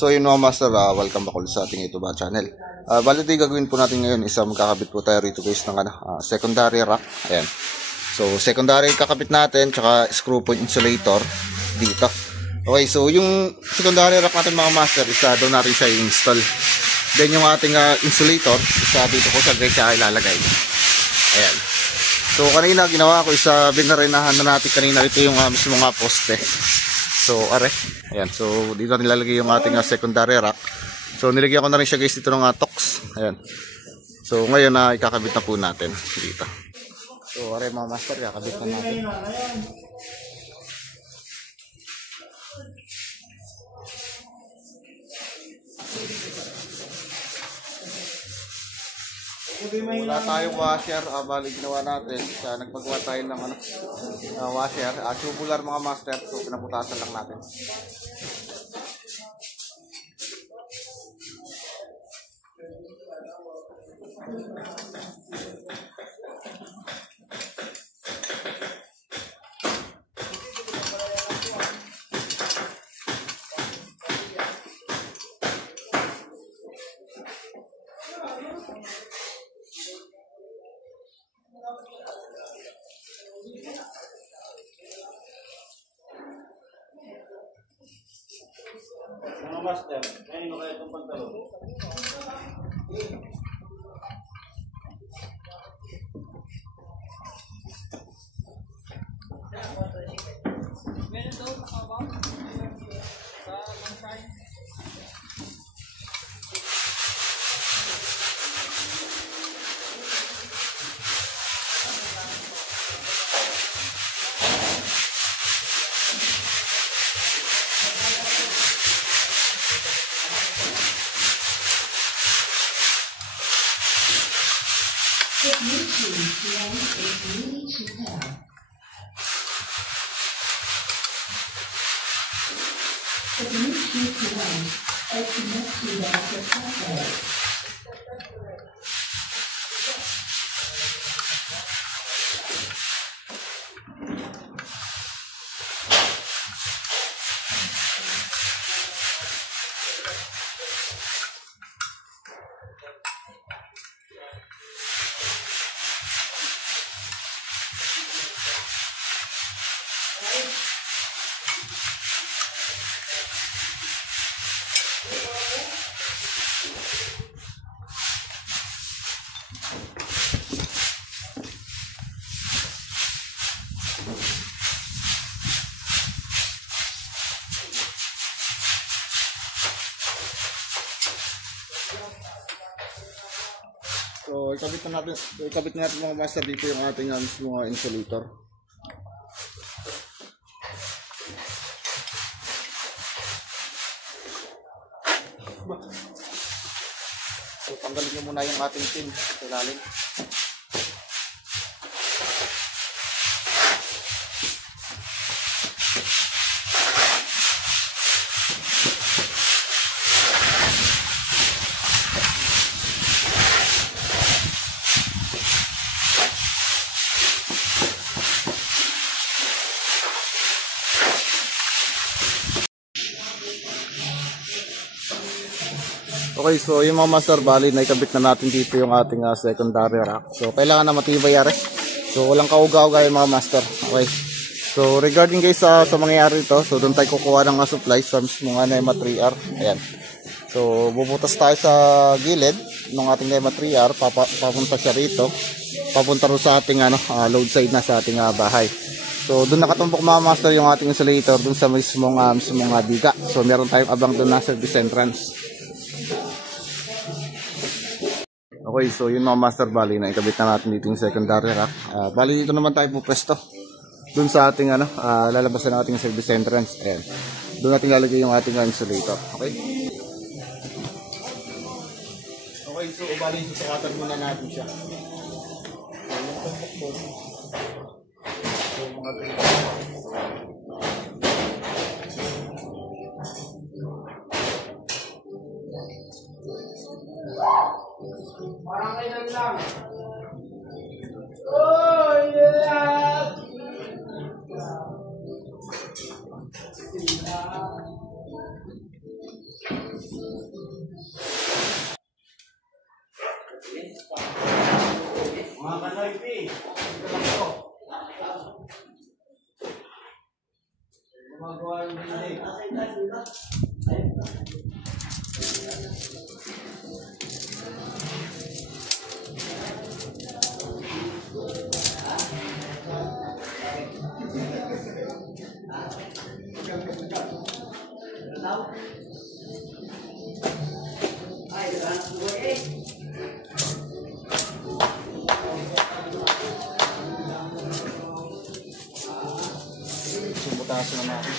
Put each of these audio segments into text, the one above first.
So yun mga master, welcome back ulit sa ating YouTube channel. Bali gagawin po natin ngayon is magkakabit po tayo rito guys ng secondary rack. Ayan. So secondary kakabit natin, tsaka screw point insulator dito. Okay, so yung secondary rack natin mga master, isa doon natin siya i-install. Then yung ating insulator, isa dito ko sa guys siya ilalagay. Ayan. So kanina ginawa ko, isa binarenahan na natin kanina ito yung mismo nga poste. So are, ayan, so dito nilalagay yung ating secondary rack. So nilagyan ko na rin siya guys dito ng tox. Ayan. So ngayon ikakabit na po natin dito. So are mga master, ikakabit na natin. Wala tayong washer, bali ginawa natin, nagpagawa tayo ng washer, tubular mga master, so pinaputasan lang natin. Mga master, ngayon kaya itong pantalon. The Bluetooth line is ready to pair. The Bluetooth line is connected as a pair. So ikabit na natin mga master dito yung ating mga insulator. So tanggalin nyo muna yung ating pin sa ilalim. Okay, so yung mga master, bali na ikabit na natin dito yung ating secondary rack. So kailangan na matibay yari. So walang kauga-uga yung mga master. Okay. So regarding guys sa mangyayari ito, so doon tayo kukuha ng supplies sa mismong NEMA 3R. Ayan. So bubutas tayo sa gilid ng ating NEMA 3R, papunta siya rito. Papunta rin sa ating load side na sa ating bahay. So doon nakatumbok mga master yung ating insulator doon sa mismong biga. So meron tayong abang doon na service entrance. Okay, so yun mga master, bali na ikabit na natin dito yung secondary rack. Bali dito naman tayo pupesto dun sa ating lalabasan ng ating service entrance. Ayan. Doon natin lalagay yung ating insulator. Okay? Okay, so bali susukatan muna natin siya. So yung tumbok doon. So mga Parang kailan lang. Oh, yeah! Gumagawa ng building. Sumutaso na natin.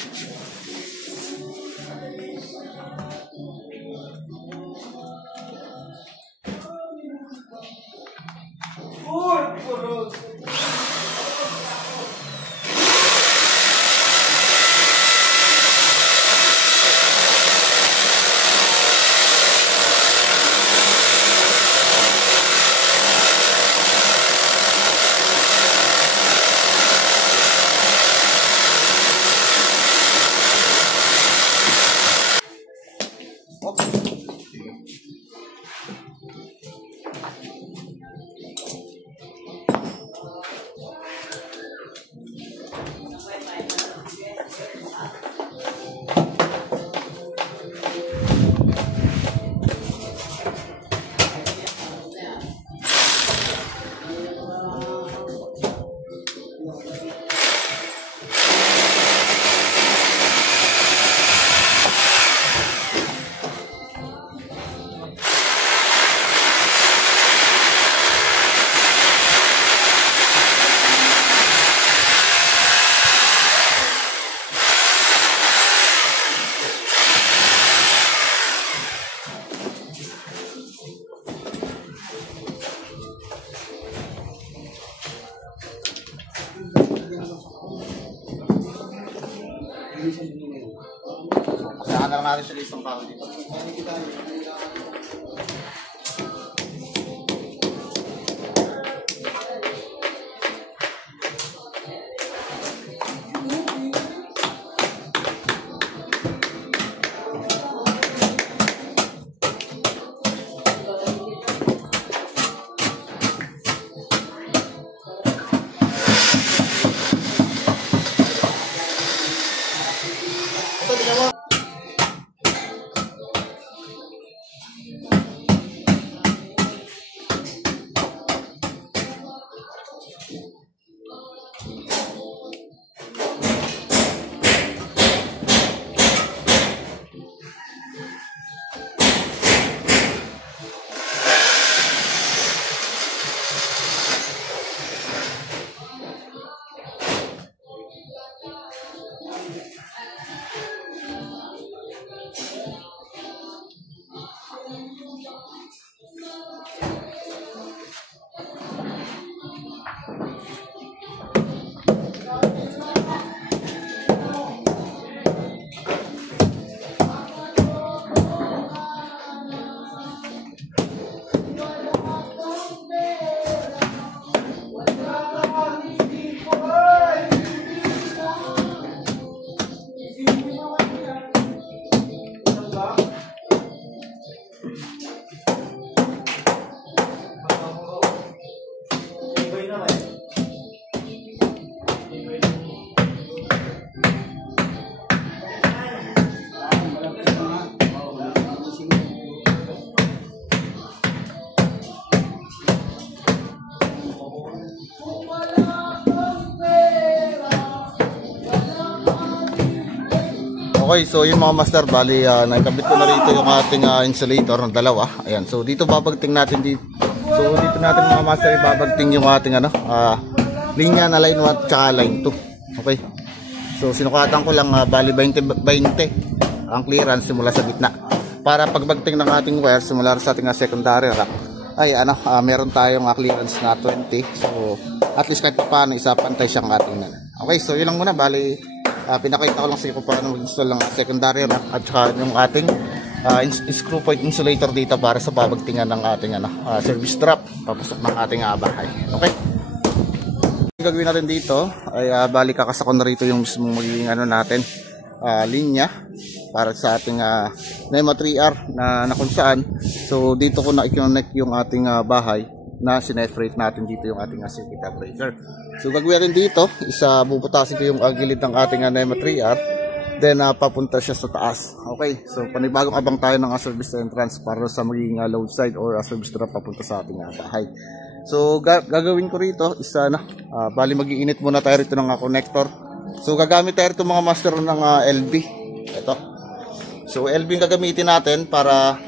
Saan na lang natin sa listong kahon dito. Okay, so yung mga master, bali nakikabit ko na rito yung ating insulator ng dalawa. Ayan, so dito babagting natin dito. So dito natin mga master ibabagting yung ating linya na line 1 at line 2. Okay. So sinukatan ko lang bali 20 ang clearance simula sa gitna. Para pagbagting ng ating wire simula sa ating secondary rack ay meron tayong clearance na 20. So at least kahit paano isa pantay siyang ating Okay, so yun lang muna, bali pinakita ko lang sa iyo kung paano mag-install ng secondary rack at saka yung ating screw point insulator dito para sa babagtingan ng ating service drop papasok ng ating bahay. Okay, yung gagawin natin dito ay bali kakasakon na rito yung mismong magiging natin linya para sa ating NEMA 3R na kung saan. So dito ko na i-connect yung ating bahay na sineferate natin dito yung ating circuit breaker. So gagawin rin dito, bubutasin ko yung gilid ng ating NEMA 3R, then papunta siya sa taas. Okay, so panibagong abang tayo ng service entrance para sa magiging load side or service drop papunta sa ating bahay. So gagawin ko rito, bali mag-iinit muna tayo rito ng connector. So gagamit tayo rito mga master ng LB. Ito. So LB yung gagamitin natin para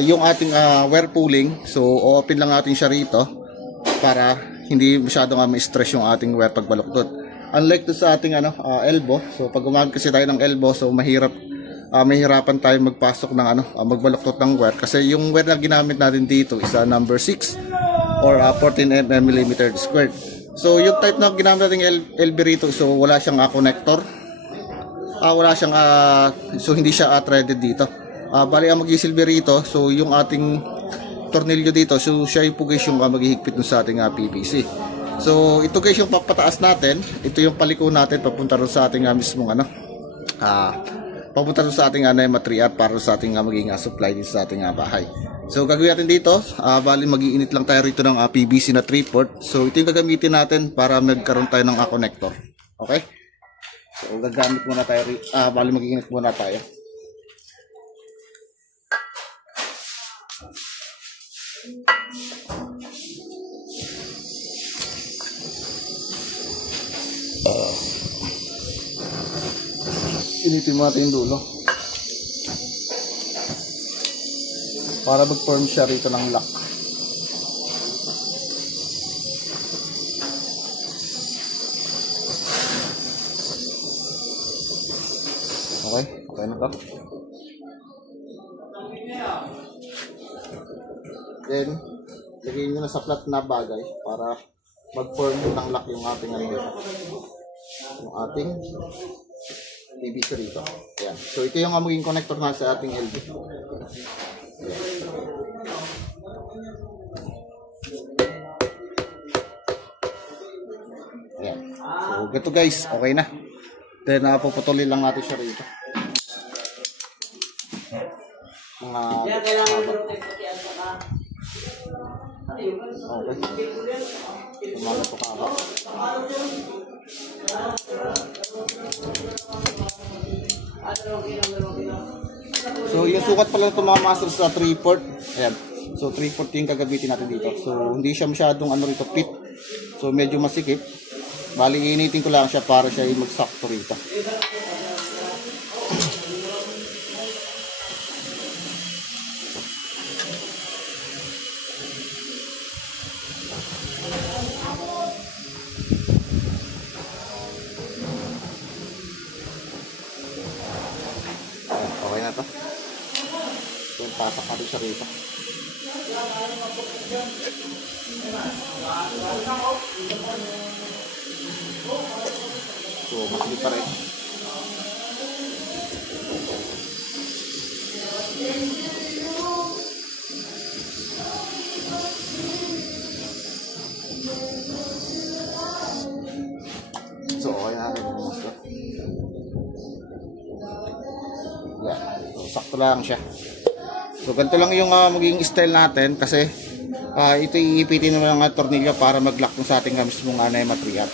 yung ating wire pooling. So open lang natin siya rito para hindi masyadong ma-stress yung ating wire pag baluktot. Unlike to sa ating elbow, so pag gumamit kasi tayo ng elbow, so mahirapan tayo magpasok ng magbaluktot ng wire kasi yung wire na ginamit natin dito is number 6 or 14 mm squared. So yung type na ginamit natin LB rito, so wala siyang connector. So hindi siya threaded dito. Bali ang mag-isilbi rito, so yung ating tornilyo dito, so siya yung guys yung maghihigpit sa ating PVC. So ito guys yung papataas natin, ito yung paliko natin papunta rin sa ating mismong papunta rin sa ating NEMA 3R para sa ating magiging supply din sa ating bahay. So gagawin natin dito, bali mag-iinit lang tayo rito ng PVC na 3/4. So ito yung gagamitin natin para magkaroon tayo ng connector. Okay? So gagamit muna tayo, bali mag-iinit muna tayo. Initin mo natin yung dulo para mag-form siya rito ng lock. Okay na to. Then lagyan nyo na sa flat na bagay para mag-form ng lock yung ating yung ating PVC rito. Ayan. So ito yung magiging connector na sa ating LB. Ayan. So ganito guys, okay na. Then puputulin lang natin siya rito. Mga okay. Kumala po ka ba? So yung sukat pala ito mga masters sa 3/4. Ayan. So 3/4 yung gagamitin natin dito. So hindi siya masyadong rito fit. So medyo masikip. Bali iinitin ko lang siya para siya yung magsakto rito. Okay na to. So pasak natin siya rito. So masigit pa rin. So okay na rin. Yeah. So sakto lang siya. So ganito lang yung magiging style natin kasi ito iipitin naman ng tornilyo para mag-lock sa ating mismong NEMA 3R.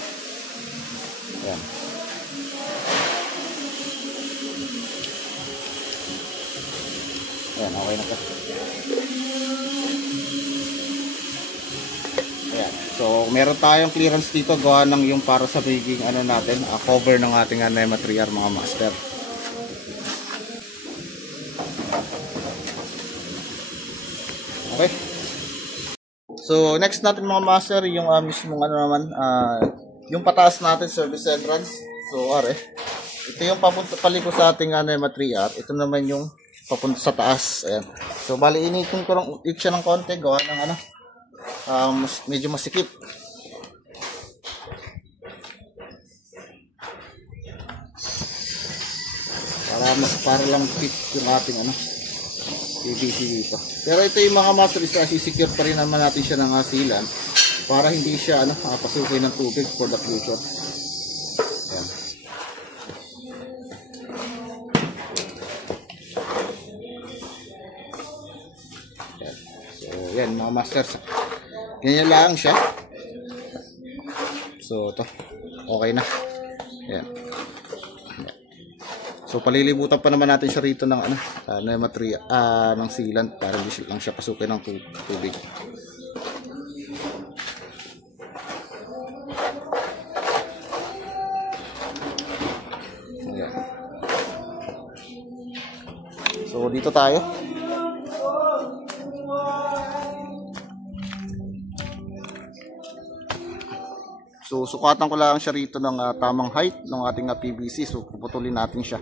Ayan. Ayan, okay na po. Ayan. So meron tayong clearance dito gawa ng yung para sa magiging natin, cover ng ating NEMA 3R mga master. Okay. So next natin mga master yung mismong yung pataas natin service entrance. So ito yung paliko sa ating NEMA 3R. Ito naman yung papunta sa taas. Ayan. So bali initin ko lang siya ng konti gawa ng medyo masikip. Para lang fit yung ating PVC dito. Pero ito yung mga master is secure pa rin naman natin siya ng sealant para hindi siya pasukin ng tubig for the future. Ayan. Ayan. So yan mga masters. Ganyan lang siya. So to, okay na. Yan. So palilibutan pa naman natin siya rito ng ano, ng sealant para hindi lang siya pasukin ng tubig. Ayan. So dito tayo. So, sukatan ko lang siya rito ng tamang height ng ating PVC. So, puputulin natin siya.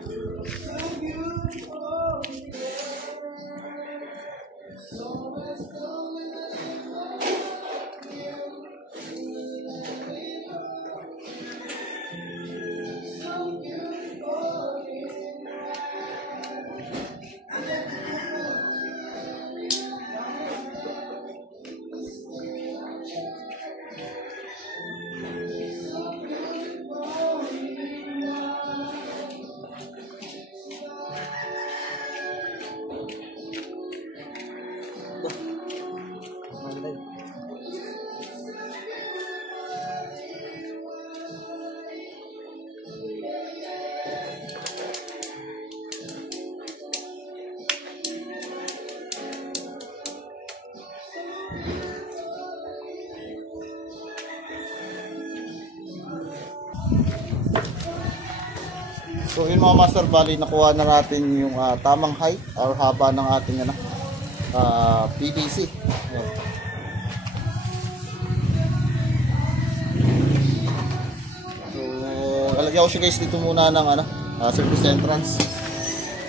So yun mga master, bali nakuha na natin yung tamang height or haba ng ating PVC. Ayan. So lalagyan ko siya guys dito muna ng surface entrance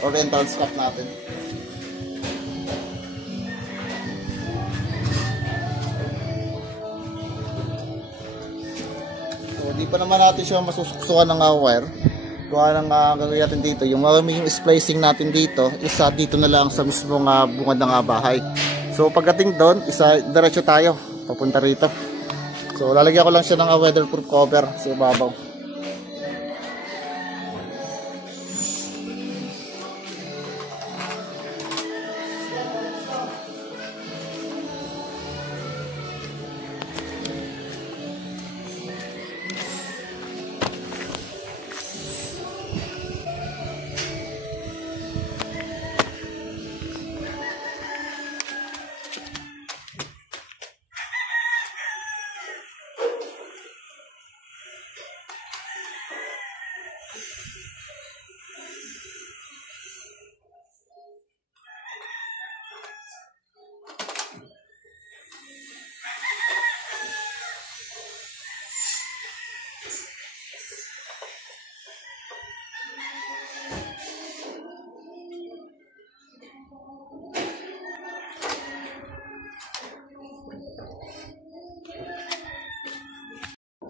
or entrance cap natin. So di pa naman natin siya masusuksukan ng wire. Kung anong gagawin natin dito, yung magiging splicing natin dito, isa dito na lang sa mismong bungad ng bahay. So pagdating doon, diretso tayo papunta rito. So lalagyan ko lang siya ng weatherproof cover sa ibabaw.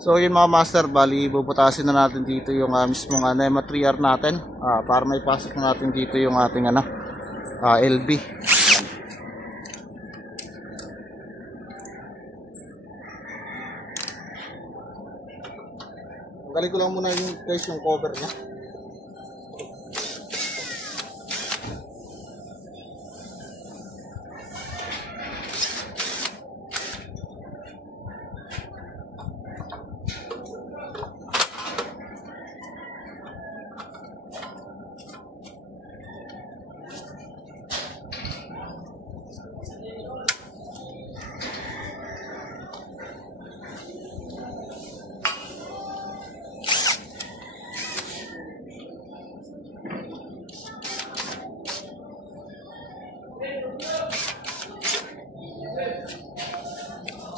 So yun mga master, bali bubutasin na natin dito yung mismong NEMA 3R natin para may pasok na natin dito yung ating LB. Tanggalin ko lang muna yung guys yung cover niya.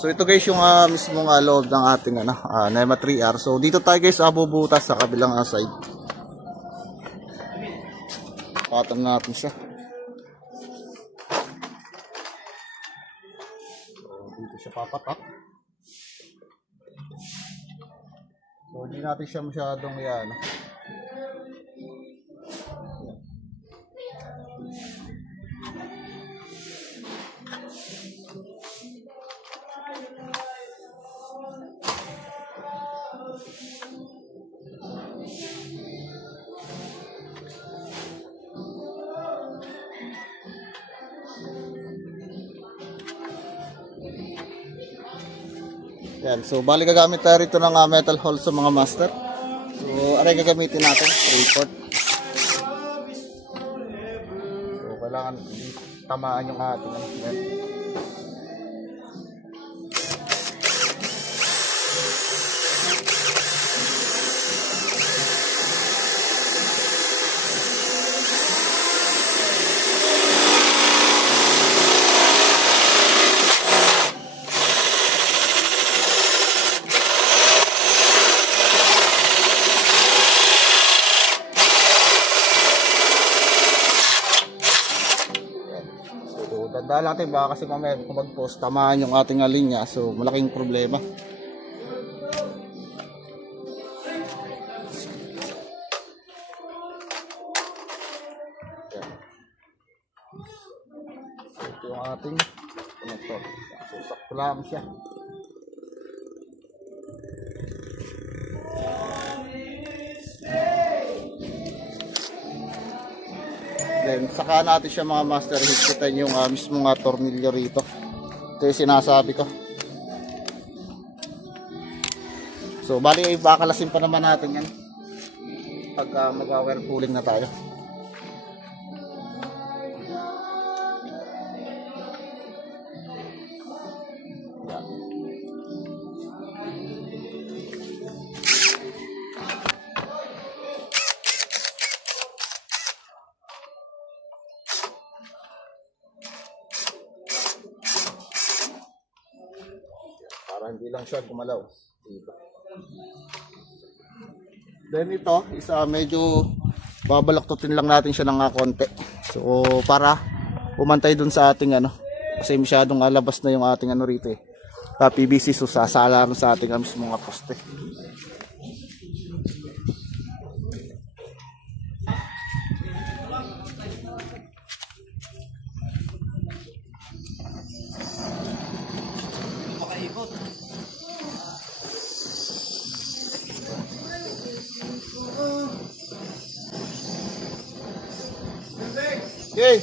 So ito guys yung mismong loob ng ating NEMA 3R. So dito tayo guys bubutas sa kabilang side. Patan natin siya. So dito siya papatak. So hindi natin siya masyadong Yan. So, bali gagamit tayo rito ng metal hole sa mga master. So, aray gagamitin natin. 3/4. So, kailangan tamaan yung ating yan. Tandaan natin baka kasi mamaya kung mag-post tamaan yung ating linya, so malaking problema. Ito yung ating connector. So sakto lang siya. Then, saka natin siya mga master higpitan yung mismong tornilyo rito. Ito yung sinasabi ko. So, bali ay bakalasin pa naman natin yan pag mag-wire pulling na tayo. Para hindi lang siya gumalaw dito. Then ito, isa medyo babalaktutin lang natin siya ng konti. So para umantay dun sa ating kasi masyadong alabas na yung ating rito eh. PVC, so sasala rin sa ating mismo mga poste. Okay.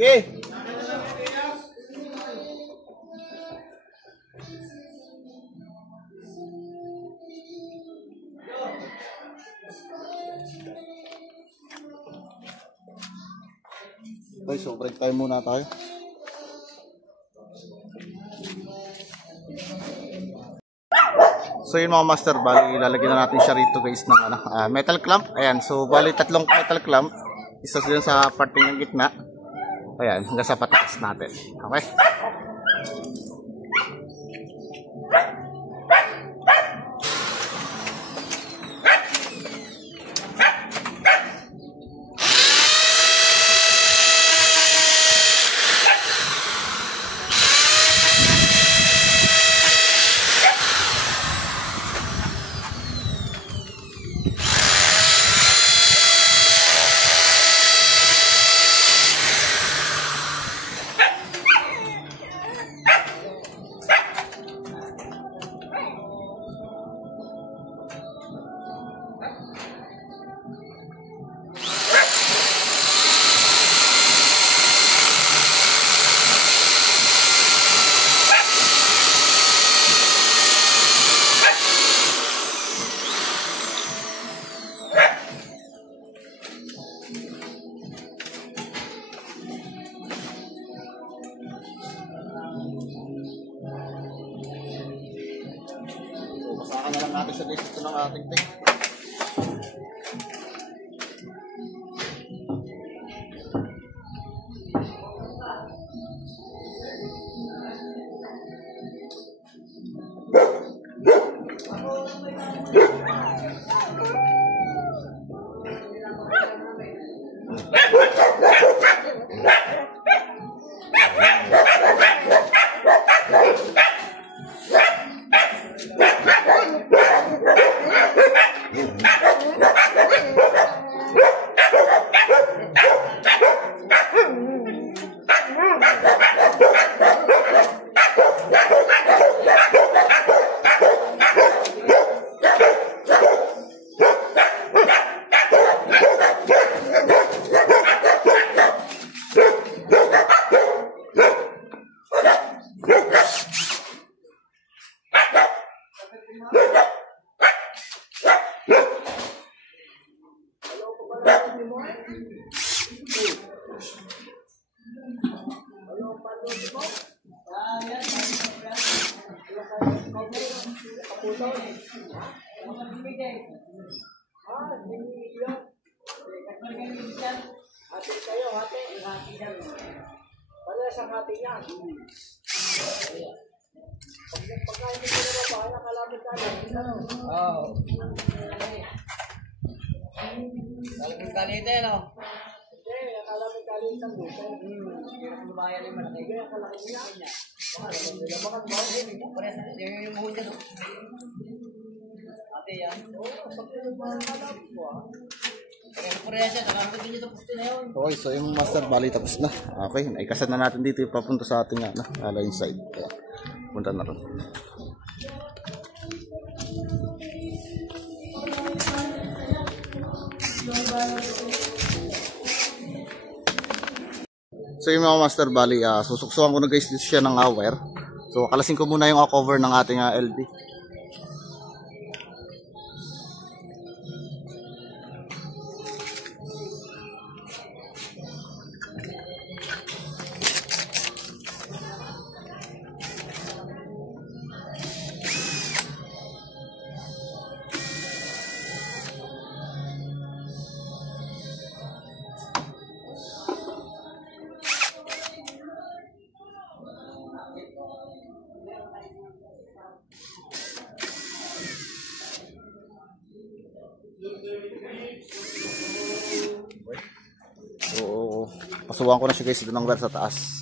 Okay. Okay, so break time muna tayo. So yun mga master, bali ilalagyan na natin siya rito guys ng metal clamp. Ayan, so bali tatlong metal clamp. Isa din sa parting ng gitna. Ayan, hanggang sa pataas natin. Okay? Basahan na lang natin sa dito ng ating tank. Okay, so yung master bali tapos na. Okay, naikasan na natin dito yung papunta sa ating line side. Kaya, punta na rin. So yung mga master bali, susuksuhan ko na guys dito siya ng wire. So kalasin ko muna yung cover ng ating LD. So, pasubukan ko na siya guys dito ng wire sa taas.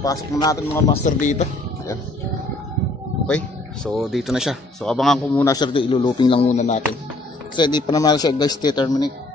Pasok na natin mga master dito. Ayan. Okay. So dito na siya. So abangan ko muna siya dito, iluluping lang muna natin. Kasi di pa naman siya guys terminate.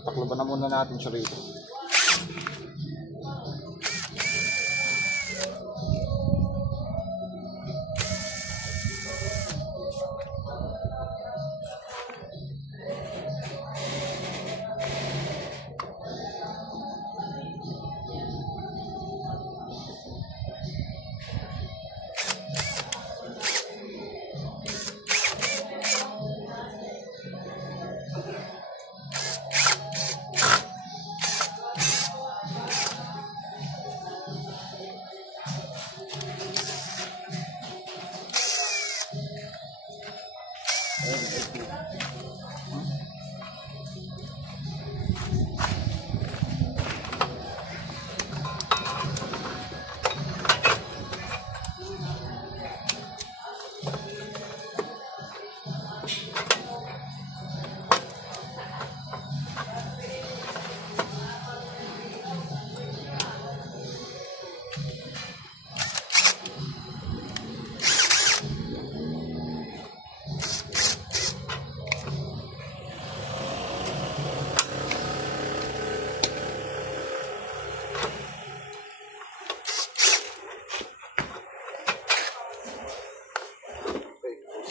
Takloban na muna natin siya rito.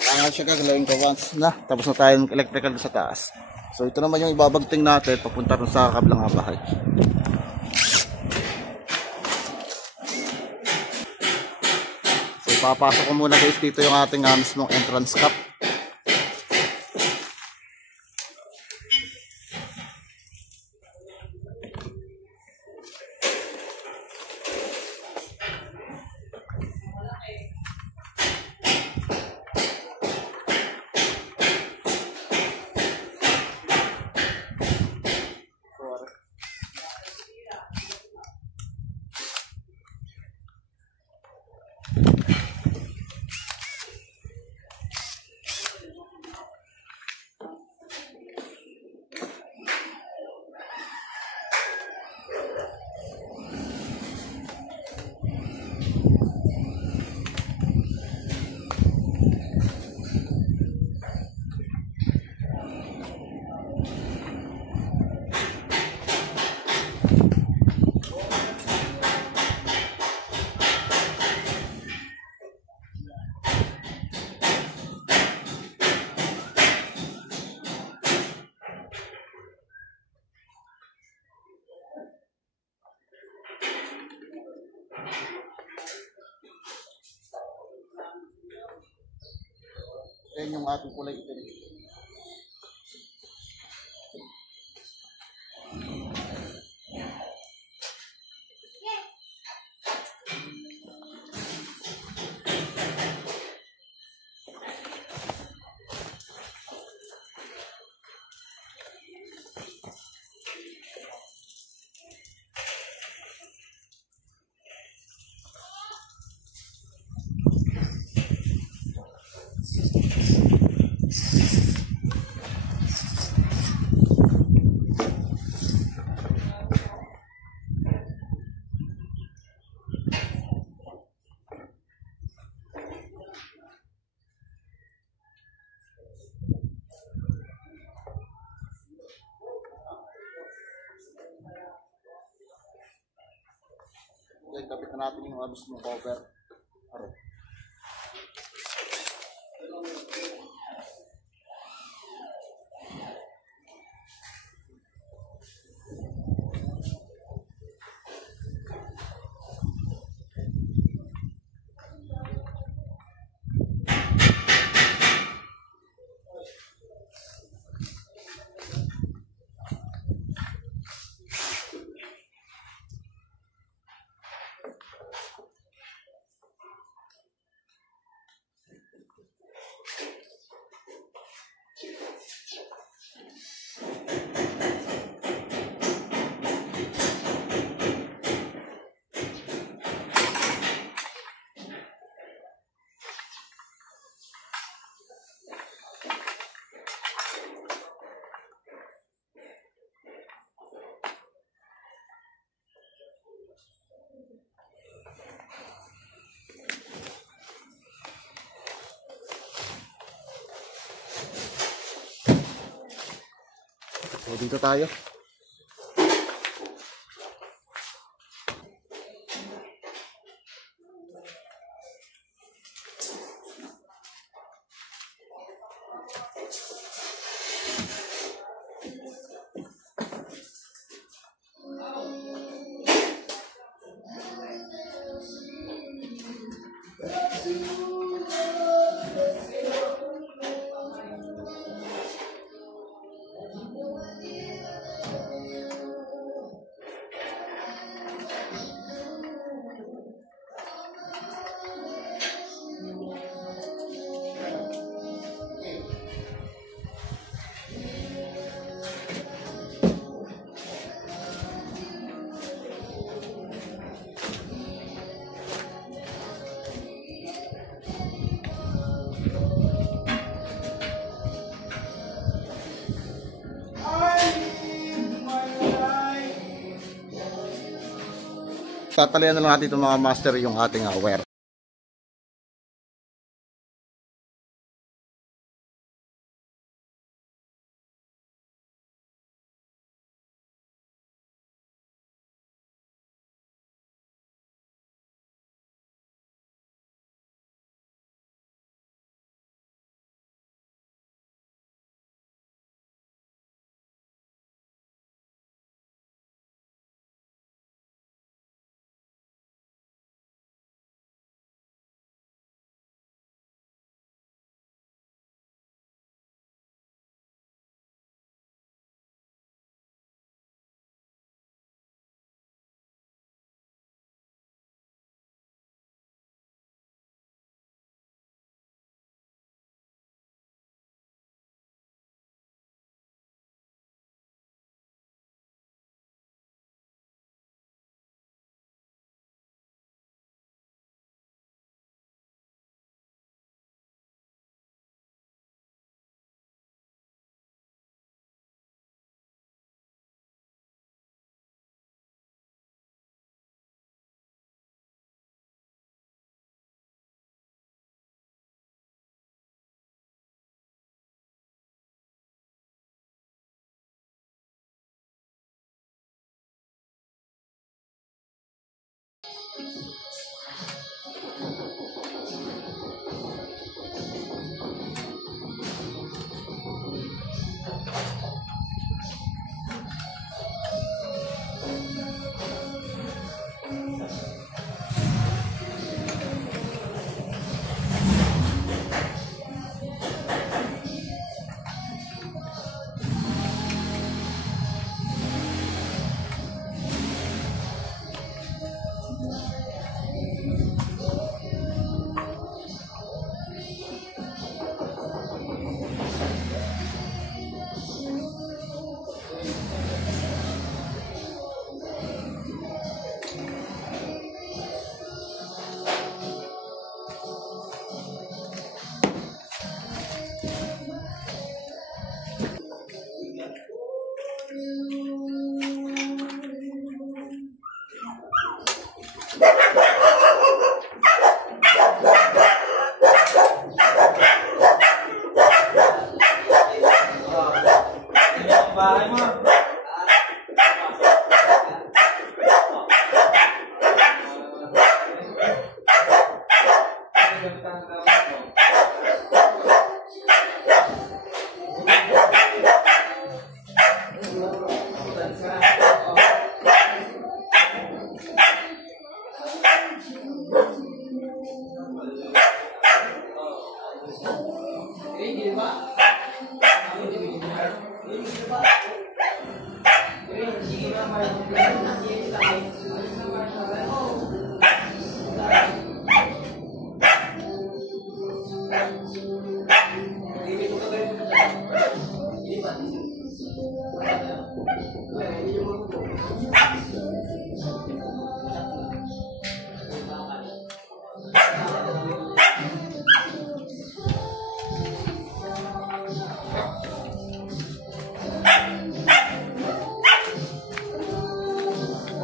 Kaya siya gagalawin ko once na tapos na tayo ng electrical sa taas. So ito naman yung ibabagting natin papunta rin sa kabilang bahay. So papasok ko muna guys dito yung ating mismong entrance cap. Yan yung ating kulay itim. Okay, kapit na natin yung abis ng cover. Aray. So, dito tayo. Tatalian na lang natin itong mga master yung ating wire.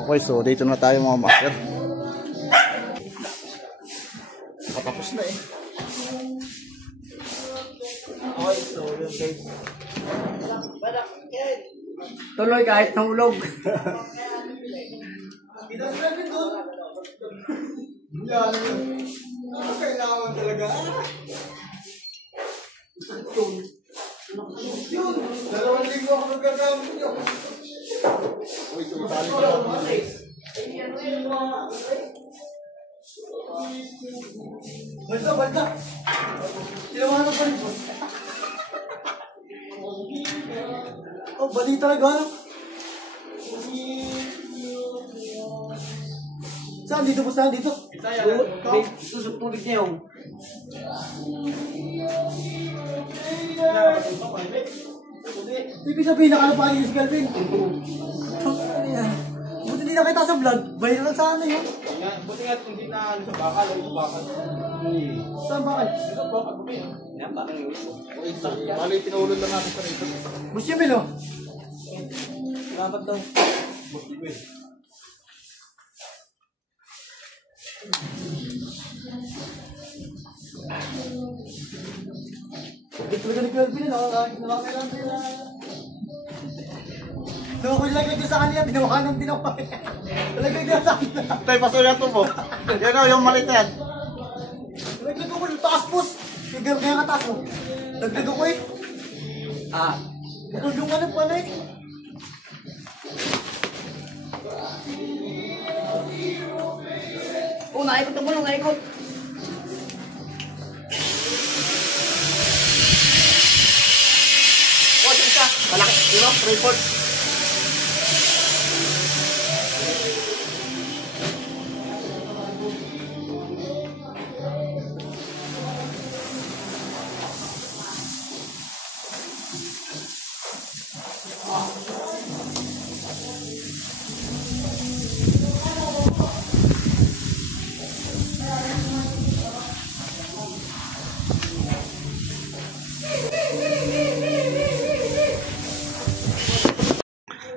Okay, so dito na tayo mga master. Nakatapos na eh. Okay, so yun guys. Tuloy kahit nahulog. Kailangan talaga. Yun. 2 linggo ako nagkagamit yun. Uy, so itali ka lang. Balda. Tinawanan pa rin po. Oh, bali talaga. Saan dito po? Saan dito? Susupulit niya yung. Ibig sabihin, nakalapaan yung Galvin. Buti hindi nakita sa vlog. Viral sa ano yun. Buti nga hindi na ano sa bakal. Ano bakal? Saan bakal? Ito bakal mo yun. Yan, bakal yun. Okay, so bali pinulod lang natin sa rito. Bush Jamil, oh. Dapat daw. Hindi talaga ni Galvin, nakakailan sila. Nung ako ilagay ko sa kanila, binawanan din ako. Ilagay ko sa kanila. Tay, pasuyan to mo. Yan o, yung malit na yan. Ilagay ko yung taas pus. Kaya kataas mo. Naglag ako eh. Ito yung ano pala eh. Oh, naikot na mo lang, naikot. Oh, isa. Malaki. Diba? Report.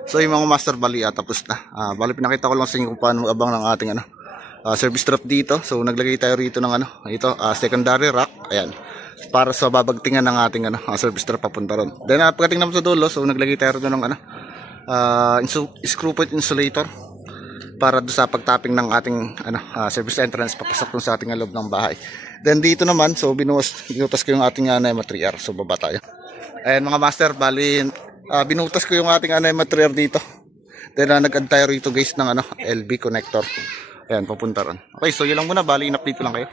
So yung mga master bali tapos na. Bali pinakita ko lang sa inyo kung paano mag-abang ng ating service strap dito. So naglagay tayo rito ng ito secondary rack. Ayan. Para sa babagtingan ng ating service strap papunta ron. Then pagdating naman sa dulo, so naglagay tayo rito ng screw point insulator para do sa pagtapping ng ating service entrance papasok dun sa ating loob ng bahay. Then dito naman, so binutas ko yung ating NEMA 3R. So baba tayo. Ayan mga master, bali binutas ko yung ating NEMA 3R dito. Then nag-add tayo rito guys ng LB connector. Ayan, papunta ron. Okay, so yun lang muna, bali in-update ko lang kayo.